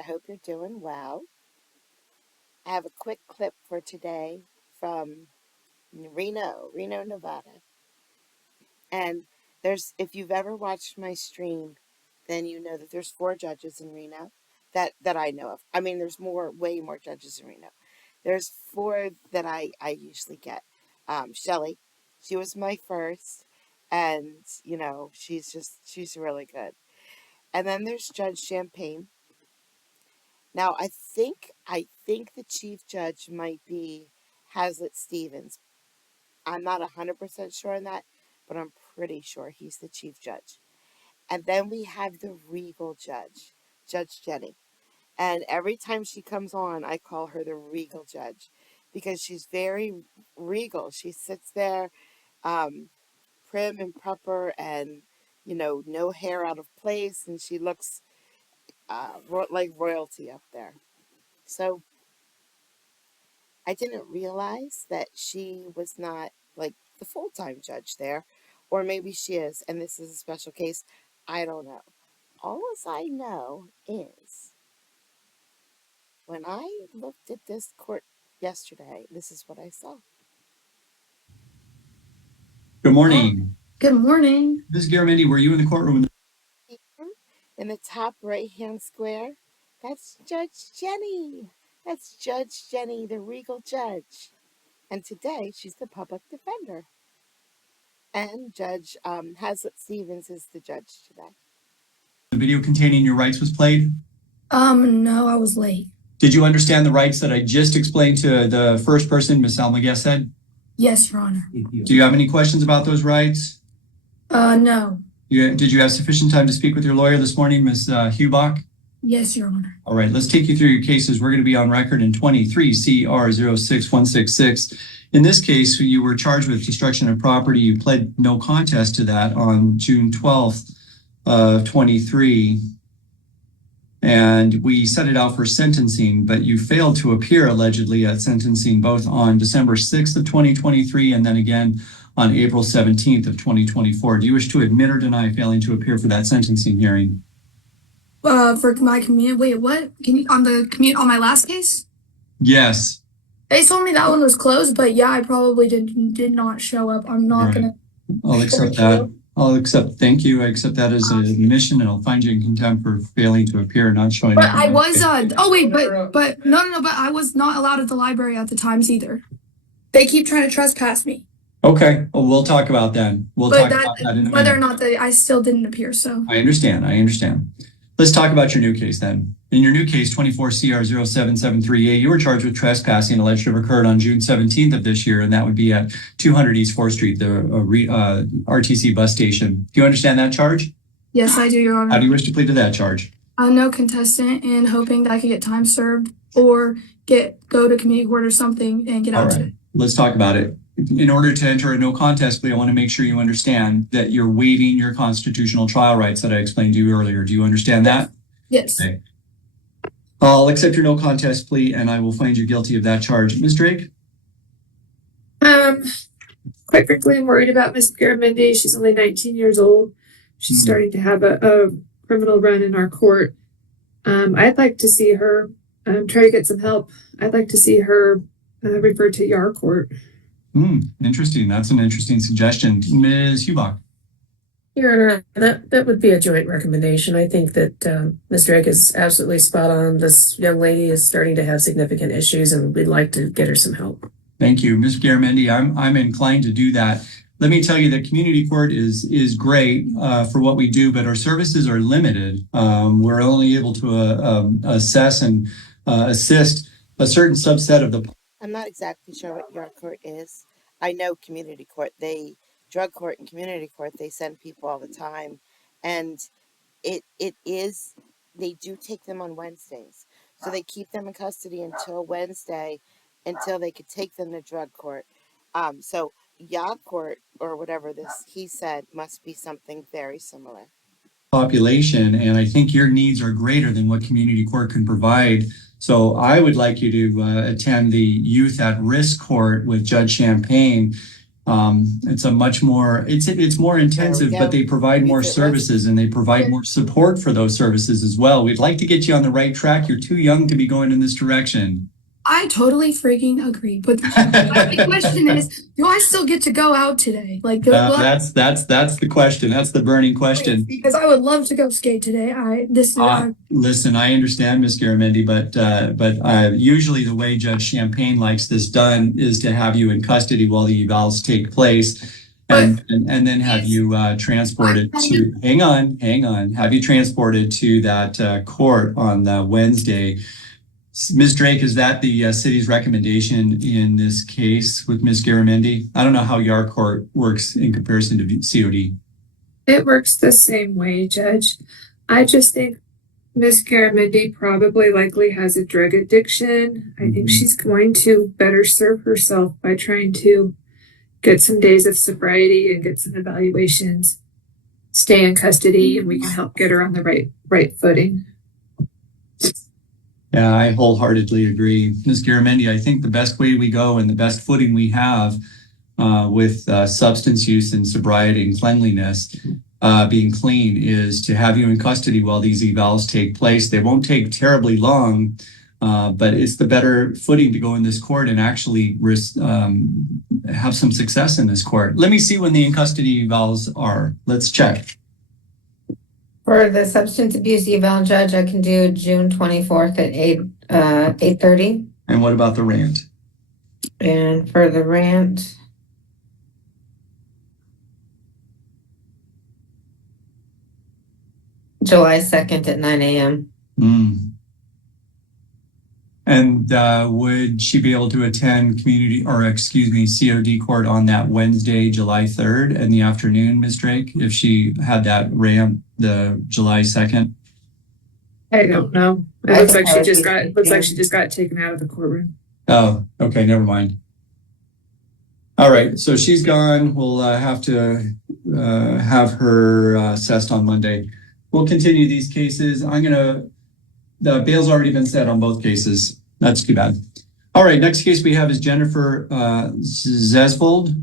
I hope you're doing well. I have a quick clip for today from Reno, Nevada. And if you've ever watched my stream, then you know that there's four judges in Reno that I know of. I mean, there's way more judges in Reno. There's four that I usually get. Shelly, she was my first, and she's really good. And then there's Judge Champagne. Now I think the chief judge might be Hazlitt Stevens. I'm not 100% sure on that, but I'm pretty sure he's the chief judge. And then we have the regal judge, Judge Jenny. And every time she comes on, I call her the regal judge because she's very regal. She sits there, um, prim and proper, and no hair out of place, and she looks like royalty up there. So I didn't realize that she was not like the full-time judge there, or maybe she is, and this is a special case. I don't know. All as I know is when I looked at this court yesterday, this is what I saw. Good morning. Good morning. Ms. Garamendi, were you in the courtroom? In the top right-hand square, that's Judge Jenny. That's Judge Jenny, the regal judge. And today, she's the public defender. And Judge Hazlitt Stevens is the judge today. The video containing your rights was played? No, I was late. Did you understand the rights that I just explained to the first person, Ms. Almaguez? Yes, Your Honor. Do you have any questions about those rights? No. Did you have sufficient time to speak with your lawyer this morning, Ms. Hubach? Yes, Your Honor. All right, let's take you through your cases. We're going to be on record in 23 CR 06166. In this case, you were charged with destruction of property. You pled no contest to that on June 12th of 23. And we set it out for sentencing, but you failed to appear allegedly at sentencing both on December 6th of 2023 and then again on April 17th of 2024. Do you wish to admit or deny failing to appear for that sentencing hearing? For my commute. Wait, what? Can you on the commute on my last case? Yes. They told me that one was closed, but yeah, I probably did not show up. I'm not gonna. I'll accept that. Thank you. I accept that as an admission, and I'll find you in contempt for failing to appear and not showing up. But I was. Oh wait, but no. But I was not allowed at the library at the times either. They keep trying to trespass me. Okay. Well, we'll talk about that. We'll talk about that in a minute. Whether or not I still didn't appear. So I understand. Let's talk about your new case then. In your new case, 24 CR 07738, you were charged with trespassing alleged to have occurred on June 17th of this year, and that would be at 200 East 4th Street, the RTC bus station. Do you understand that charge? Yes, I do, Your Honor. How do you wish to plead to that charge? No contestant, and hoping that I could get time served or go to community court or something and get out. All right, let's talk about it. In order to enter a no contest plea, I want to make sure you understand that you're waiving your constitutional trial rights that I explained to you earlier. Do you understand that? Yes. Okay. I'll accept your no contest plea and I will find you guilty of that charge. Ms. Drake? Quite frankly, I'm worried about Miss Garamendi. She's only 19 years old. She's starting to have a criminal run in our court. I'd like to see her try to get some help. I'd like to see her referred to your court. Interesting. That's an interesting suggestion. Ms. Hubach? Your Honor, that would be a joint recommendation. I think that Ms. Drake is absolutely spot on. This young lady is starting to have significant issues, and we'd like to get her some help. Thank you. Ms. Garamendi, I'm inclined to do that. Let me tell you that community court is great for what we do, but our services are limited. We're only able to assess and assist a certain subset of the. I'm not exactly sure what your court is. I know community court. Drug court and community court, they send people all the time. And it is, they do take them on Wednesdays. So they keep them in custody until Wednesday, until they could take them to drug court. So Yacht court, or whatever he said, must be something very similar. Population, and I think your needs are greater than what community court can provide. So I would like you to attend the Youth at Risk Court with Judge Champagne. It's a much more, it's more intensive, but they provide more services and they provide more support for those services as well. We'd like to get you on the right track. You're too young to be going in this direction. I totally freaking agree. But the question is, do I still get to go out today? Like, that's the question. That's the burning question. Because I would love to go skate today. Listen, I understand, Ms. Garamendi, but usually the way Judge Champagne likes this done is to have you in custody while the evals take place. And then have you transported to, hang on, have you transported to that court on the Wednesday. Ms. Drake, is that the city's recommendation in this case with Ms. Garamendi? I don't know how your court works in comparison to COD. It works the same way, Judge. I just think Ms. Garamendi probably likely has a drug addiction. I think she's going to better serve herself by trying to get some days of sobriety and get some evaluations, stay in custody, and we can help get her on the right footing. Yeah, I wholeheartedly agree. Ms. Garamendi, I think the best way we go and the best footing we have with substance use and sobriety and cleanliness, being clean, is to have you in custody while these evals take place. They won't take terribly long, but it's the better footing to go in this court and actually have some success in this court. Let me see when the in-custody evals are. Let's check. For the substance abuse eval, Judge, I can do June 24th at 8:30. And what about the rant? And for the rant, July 2nd at 9 a.m. And would she be able to attend COD court on that Wednesday, July 3rd in the afternoon, Ms. Drake, if she had that ramp the July 2nd? I don't know. It looks like she just got taken out of the courtroom. Oh, okay, never mind. All right, so she's gone. We'll have to have her assessed on Monday. We'll continue these cases. The bail's already been set on both cases. That's too bad. All right, next case we have is Jennifer Jesvold.